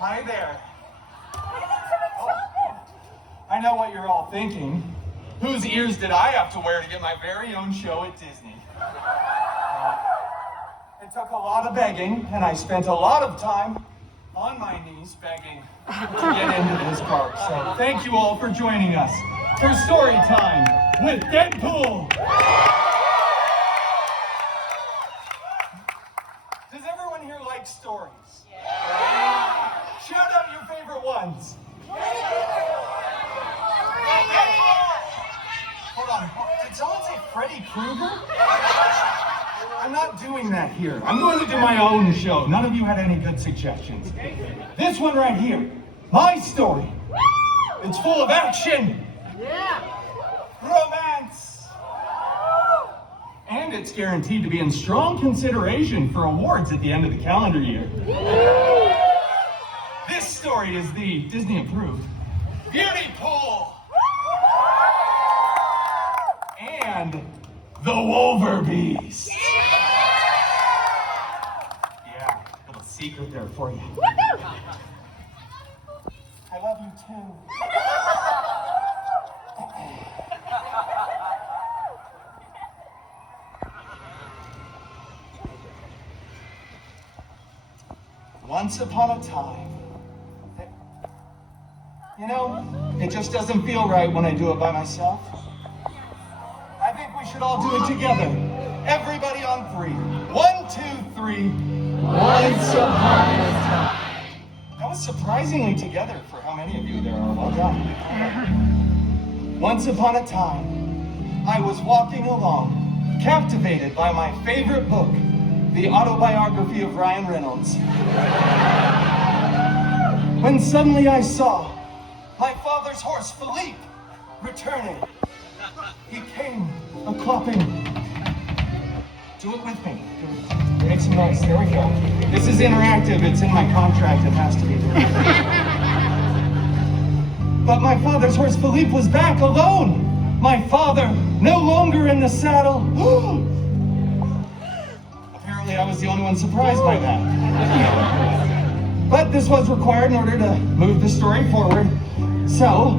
Hi there. I know what you're all thinking. Whose ears did I have to wear to get my very own show at Disney? It took a lot of begging, and I spent a lot of time on my knees begging to get into this park. So thank you all for joining us for story time with Deadpool. Does everyone here like stories? Yeah. Shout out your favorite ones. Hold on, did someone say Freddy Krueger? I'm not doing that here. I'm going to do my own show. None of you had any good suggestions. This one right here, my story. It's full of action. Romance. And it's guaranteed to be in strong consideration for awards at the end of the calendar year. This story is the Disney-approved Beauty Pool. And the Wolverbeast. Yeah, little secret there for you. I love you too. Once upon a time. You know, it just doesn't feel right when I do it by myself. I think we should all do it together. Everybody on 3. 1, 2, 3. Once upon a time. That was surprisingly together for how many of you there are. Well done. Once upon a time, I was walking along, captivated by my favorite book, the autobiography of Ryan Reynolds. When suddenly I saw my father's horse, Philippe, returning. He came a-clopping. Do it with me. Make some noise. There we go. This is interactive. It's in my contract. It has to be. But my father's horse, Philippe, was back alone. My father, no longer in the saddle. Apparently, I was the only one surprised by that. But this was required in order to move the story forward. So,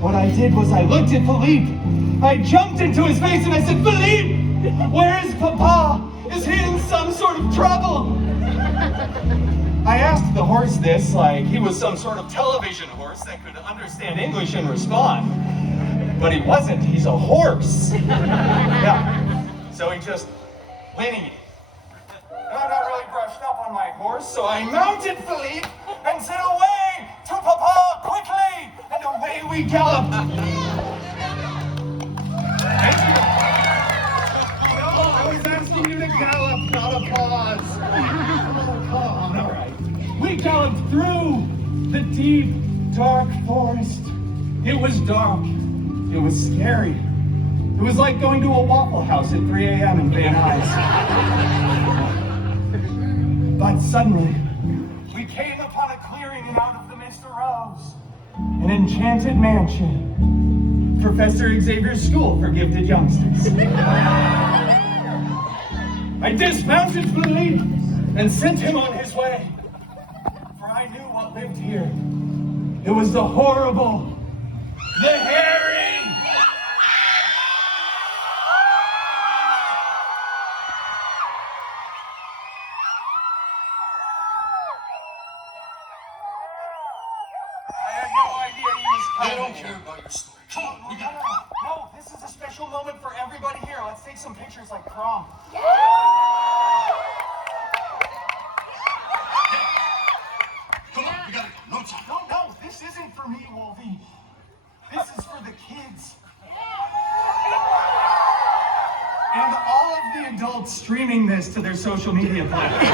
what I did was I looked at Philippe. I jumped into his face and I said, Philippe, where is Papa? Is he in some sort of trouble? I asked the horse this like he was some sort of television horse that could understand English and respond. But he wasn't, he's a horse. Yeah. So he just whinnied. And I'm not really brushed up on my horse, so I mounted Philippe and said, away to Papa, quickly! And away we galloped. Thank you. No, I was asking you to gallop, not a pause. Oh, come on, all right. We galloped through the deep, dark forest. It was dark. It was scary. It was like going to a Waffle House at 3 a.m. in Van Nuys. But suddenly, we came upon a clearing and out of the mist arose an enchanted mansion. Professor Xavier's school for gifted youngsters. I dismounted Philippe and sent him on his way. For I knew what lived here. It was the horrible, the hairy, I don't care about your story. Come on, we got it. No, this is a special moment for everybody here. Let's take some pictures like prom. Come on, we gotta go. No time. No, this isn't for me, Wolvie. This is for the kids. And all of the adults streaming this to their social media platforms.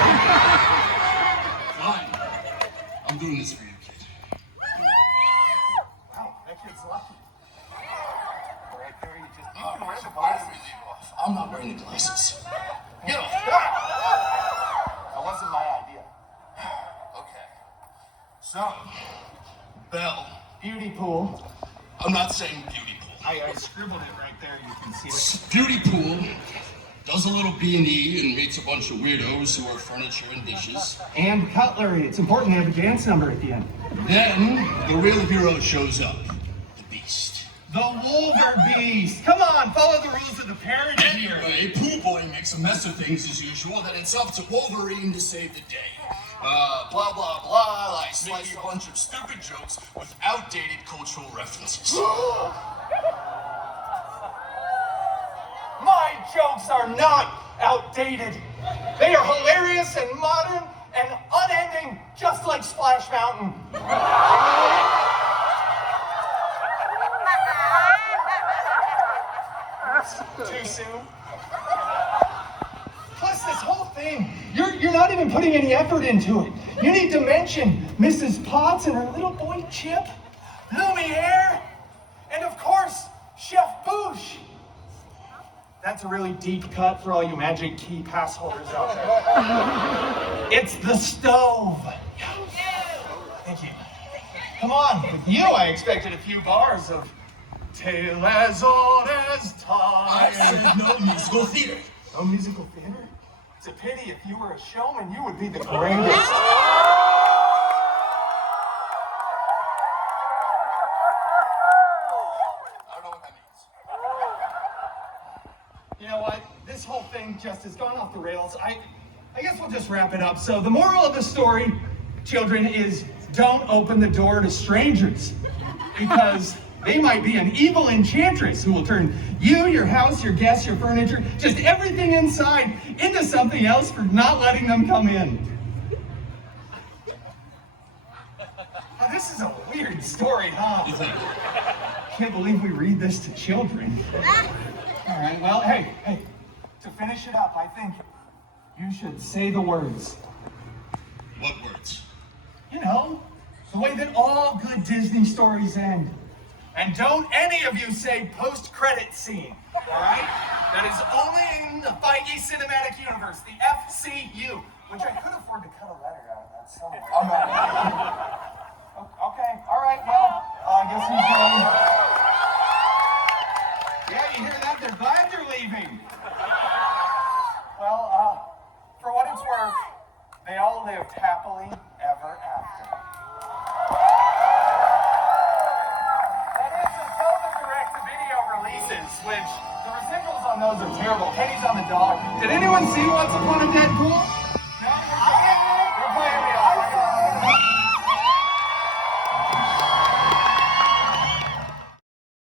Fine. I'm doing this for you, kid. Wow, that kid's lucky. Right there, you just... Oh, where's the glasses? I'm not wearing the glasses. Get off. That wasn't my idea. Okay. So, Belle. Beauty pool. I'm not saying beauty pool. I scribbled it right there. You can see it. Beauty pool does a little B&E and meets a bunch of weirdos who are furniture and dishes. And cutlery. It's important to have a dance number at the end. Then the real hero shows up, the Beast. The Wolverine Beast. Come on, follow the rules of the parody here. Anyway, Pooh Boy makes a mess of things as usual, then it's up to Wolverine to save the day. Blah, blah, blah, I slice a bunch of stupid jokes with outdated cultural references. My jokes are not outdated. They are hilarious and modern and unending, just like Splash Mountain. Too soon? Plus, this whole thing, you're not even putting any effort into it. You need to mention Mrs. Potts and her little boy Chip, Lumiere, and of course, Chef Boosh. That's a really deep cut for all you Magic Key pass holders out there. It's the stove. Thank you. Come on, with you I expected a few bars of tale as old as time. I said no musical theater. No musical theater? It's a pity. If you were a showman, you would be the greatest. You know what? This whole thing just has gone off the rails. I guess we'll just wrap it up. So the moral of the story, children, is don't open the door to strangers, because they might be an evil enchantress who will turn you, your house, your guests, your furniture, just everything inside into something else for not letting them come in. Now, this is a weird story, huh? Can't believe we read this to children. All right, well, hey, to finish it up, I think you should say the words. What words? You know, the way that all good Disney stories end. And don't any of you say post-credit scene, all right? That is only in the Feige Cinematic Universe, the FCU, which I could afford to cut a letter out of that somewhere. Okay, all right, well, I guess he's going. Yeah, you hear that? They're glad you're leaving. Well, for what it's worth, they all lived happily ever after. That is until the direct-to-video releases, which the residuals on those are terrible. Pennies on the dollar. Did anyone see Once Upon a Deadpool?